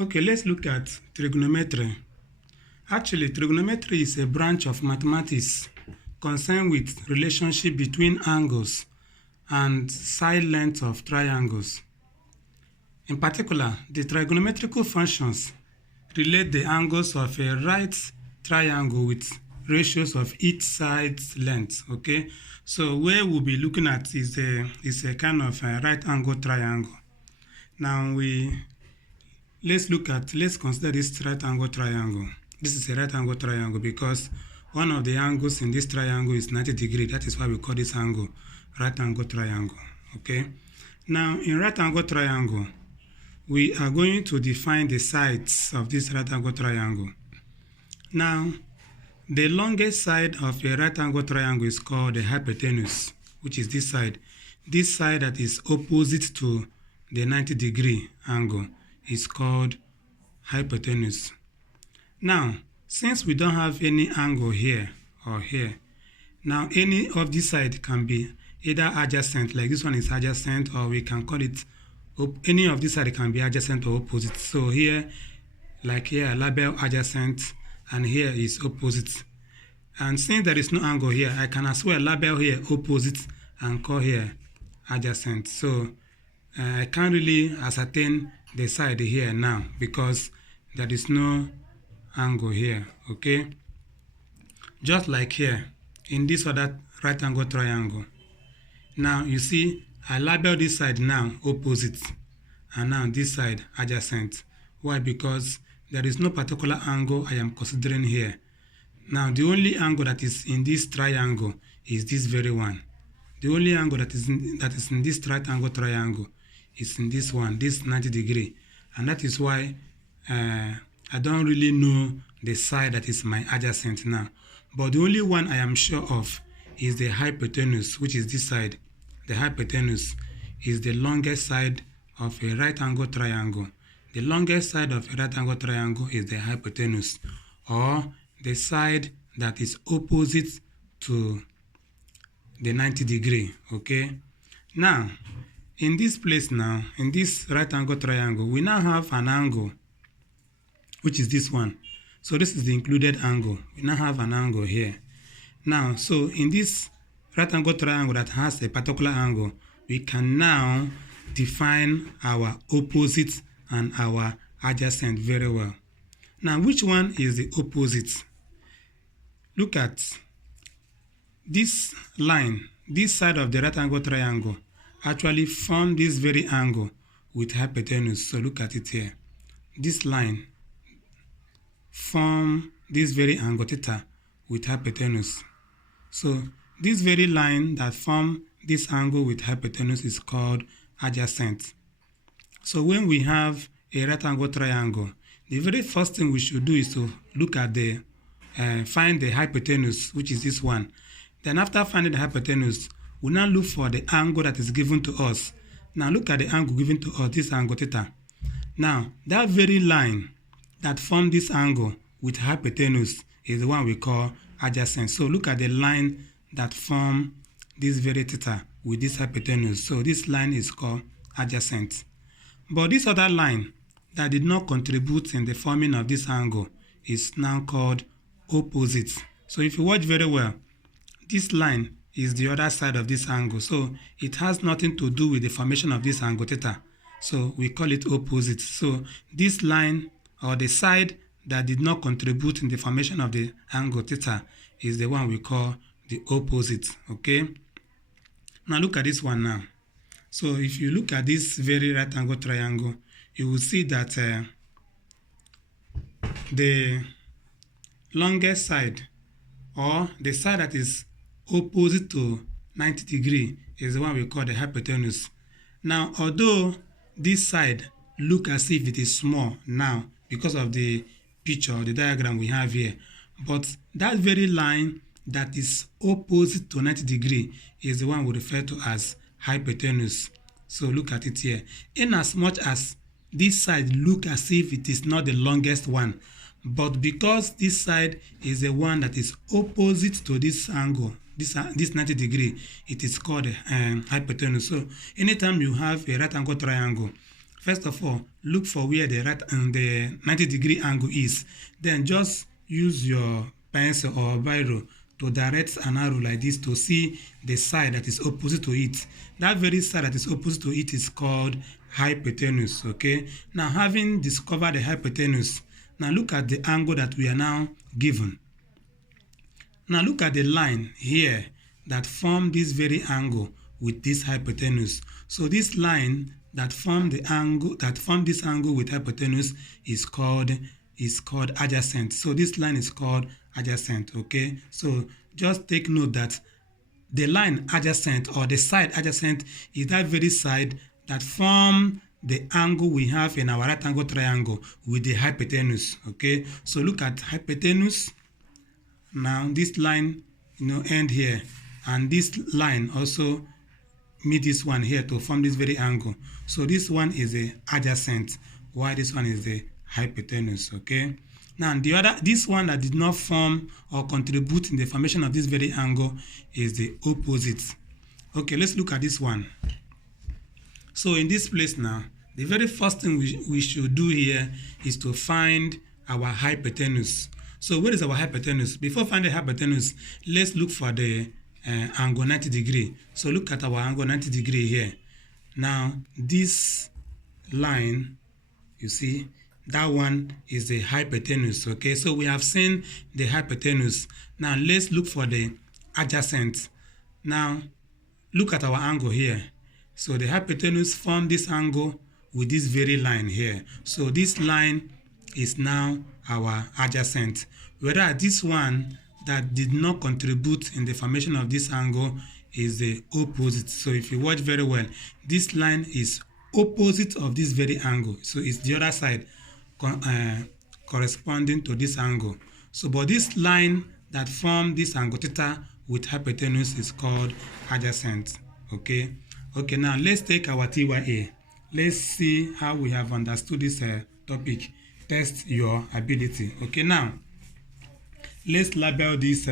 Okay, let's look at trigonometry. Actually, trigonometry is a branch of mathematics concerned with relationship between angles and side lengths of triangles. In particular, the trigonometrical functions relate the angles of a right triangle with ratios of each side's length. Okay, so where we'll be looking at is a kind of a right angle triangle. Now let's consider this right angle triangle. This is a right angle triangle because one of the angles in this triangle is 90 degrees. That is why we call this angle right angle triangle. Okay. Now in right angle triangle, we are going to define the sides of this right angle triangle. Now, the longest side of a right angle triangle is called the hypotenuse, which is this side. This side that is opposite to the 90-degree angle is called hypotenuse. Now, since we don't have any angle here or here, now any of this side can be either adjacent, like this one is adjacent, or we can call it, any of this side can be adjacent or opposite. So here, like here, I label adjacent, and here is opposite. And since there is no angle here, I can as well label here opposite and call here adjacent. So I can't really ascertain the side here now because there is no angle here. Okay, just like here in this other right angle triangle. Now you see I label this side now opposite and now this side adjacent. Why? Because there is no particular angle I am considering here. Now the only angle that is in this triangle is this very one. The only angle that is in this right angle triangle is in this one, this 90 degree. And that is why I don't really know the side that is my adjacent now. But the only one I am sure of is the hypotenuse, which is this side. The hypotenuse is the longest side of a right angle triangle. The longest side of a right angle triangle is the hypotenuse, or the side that is opposite to the 90 degree. Okay. Now, in this place now, in this right angle triangle, we now have an angle, which is this one. So this is the included angle. We now have an angle here. Now, so in this right angle triangle that has a particular angle, we can now define our opposite and our adjacent very well. Now, which one is the opposite? Look at this line. This side of the right angle triangle actually form this very angle with hypotenuse. So look at it here. This line form this very angle theta with hypotenuse. So this very line that form this angle with hypotenuse is called adjacent. So when we have a right angle triangle, the very first thing we should do is to look at the find the hypotenuse, which is this one. Then after finding the hypotenuse, we now look for the angle that is given to us. Now look at the angle given to us, this angle theta. Now that very line that form this angle with hypotenuse is the one we call adjacent. So look at the line that form this very theta with this hypotenuse. So this line is called adjacent. But this other line that did not contribute in the forming of this angle is now called opposite. So if you watch very well, this line is the other side of this angle. So it has nothing to do with the formation of this angle theta. So we call it opposite. So this line, or the side that did not contribute in the formation of the angle theta, is the one we call the opposite. Okay. Now look at this one now. So if you look at this very right angle triangle, you will see that the longest side, or the side that is opposite to 90 degree, is the one we call the hypotenuse. Now, although this side look as if it is small now because of the picture, the diagram we have here, but that very line that is opposite to 90 degree is the one we refer to as hypotenuse. So look at it here. In as much as this side look as if it is not the longest one, but because this side is the one that is opposite to this angle, this 90 degree, it is called hypotenuse. So anytime you have a right angle triangle, first of all, look for where the right and the 90-degree angle is. Then just use your pencil or biro to direct an arrow like this to see the side that is opposite to it. That very side that is opposite to it is called hypotenuse. Okay. Now, having discovered the hypotenuse, now look at the angle that we are now given. Now look at the line here that form this very angle with this hypotenuse. So this line that form this angle with hypotenuse is called adjacent. So this line is called adjacent. Okay. So just take note that the line adjacent or the side adjacent is that very side that form the angle we have in our right angle triangle with the hypotenuse. Okay. So look at hypotenuse. Now this line, end here, and this line also meet this one here to form this very angle. So this one is the adjacent, while this one is the hypotenuse. Okay. Now this one that did not form or contribute in the formation of this very angle is the opposite. Okay, let's look at this one. So in this place now, the very first thing we should do here is to find our hypotenuse. So where is our hypotenuse? Before finding hypotenuse, let's look for the angle 90 degree. So look at our angle 90 degree here. Now this line, you see, that one is the hypotenuse. Okay, so we have seen the hypotenuse. Now let's look for the adjacent. Now look at our angle here. So the hypotenuse form this angle with this very line here. So this line is now our adjacent, whereas this one that did not contribute in the formation of this angle is the opposite. So if you watch very well, this line is opposite of this very angle. So it's the other side corresponding to this angle. So but this line that form this angle theta with hypotenuse is called adjacent. Okay. Okay, now let's take our TYA. Let's see how we have understood this topic. Test your ability. Okay, now let's label this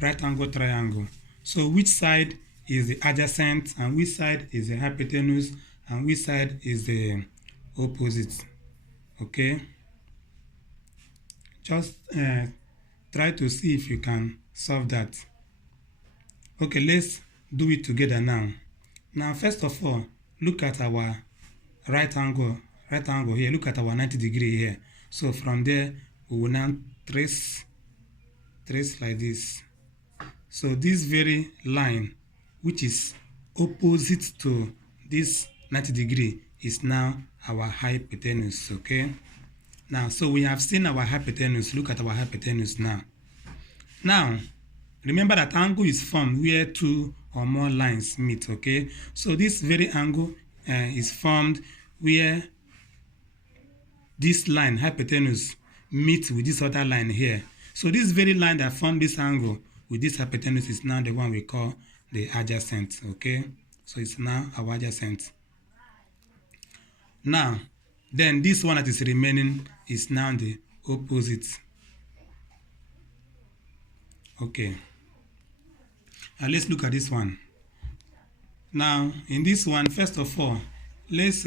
right angle triangle. So which side is the adjacent and which side is the hypotenuse and which side is the opposite? Okay, just try to see if you can solve that. Okay, let's do it together now. Now first of all, look at our right angle here. Look at our 90 degree here. So from there we will now trace like this. So this very line which is opposite to this 90 degree is now our hypotenuse. Okay, now so we have seen our hypotenuse. Look at our hypotenuse now. Now remember that angle is formed where two or more lines meet. Okay, so this very angle is formed where this line hypotenuse meets with this other line here. So this very line that formed this angle with this hypotenuse is now the one we call the adjacent. Okay, so it's now our adjacent. Now then this one that is remaining is now the opposite. Okay, now let's look at this one. Now in this one, first of all, let's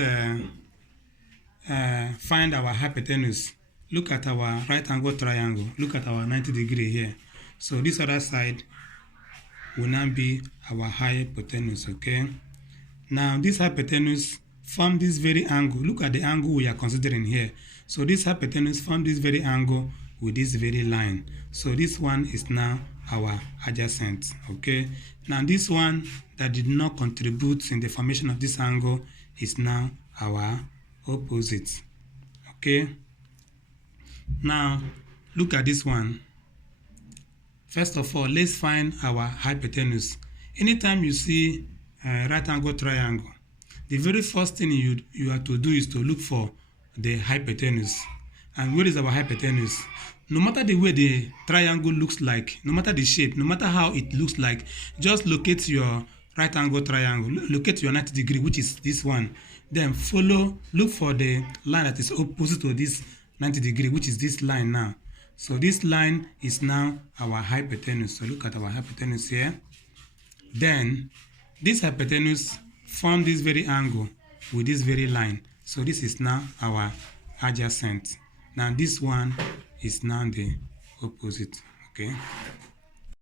find our hypotenuse. Look at our right angle triangle. Look at our 90 degree here. So this other side will now be our hypotenuse. Okay, now this hypotenuse form this very angle. Look at the angle we are considering here. So this hypotenuse form this very angle with this very line. So this one is now our adjacent. Okay, now this one that did not contribute in the formation of this angle is now our opposite. Okay, now look at this one. First of all, let's find our hypotenuse. Anytime you see a right angle triangle, the very first thing you have to do is to look for the hypotenuse. And where is our hypotenuse? No matter the way the triangle looks like, no matter the shape, no matter how it looks like, just locate your right angle triangle, locate your 90 degree, which is this one. Then look for the line that is opposite to this 90 degree, which is this line now. So this line is now our hypotenuse. So look at our hypotenuse here. Then this hypotenuse form this very angle with this very line. So this is now our adjacent. Now this one is now the opposite. Okay.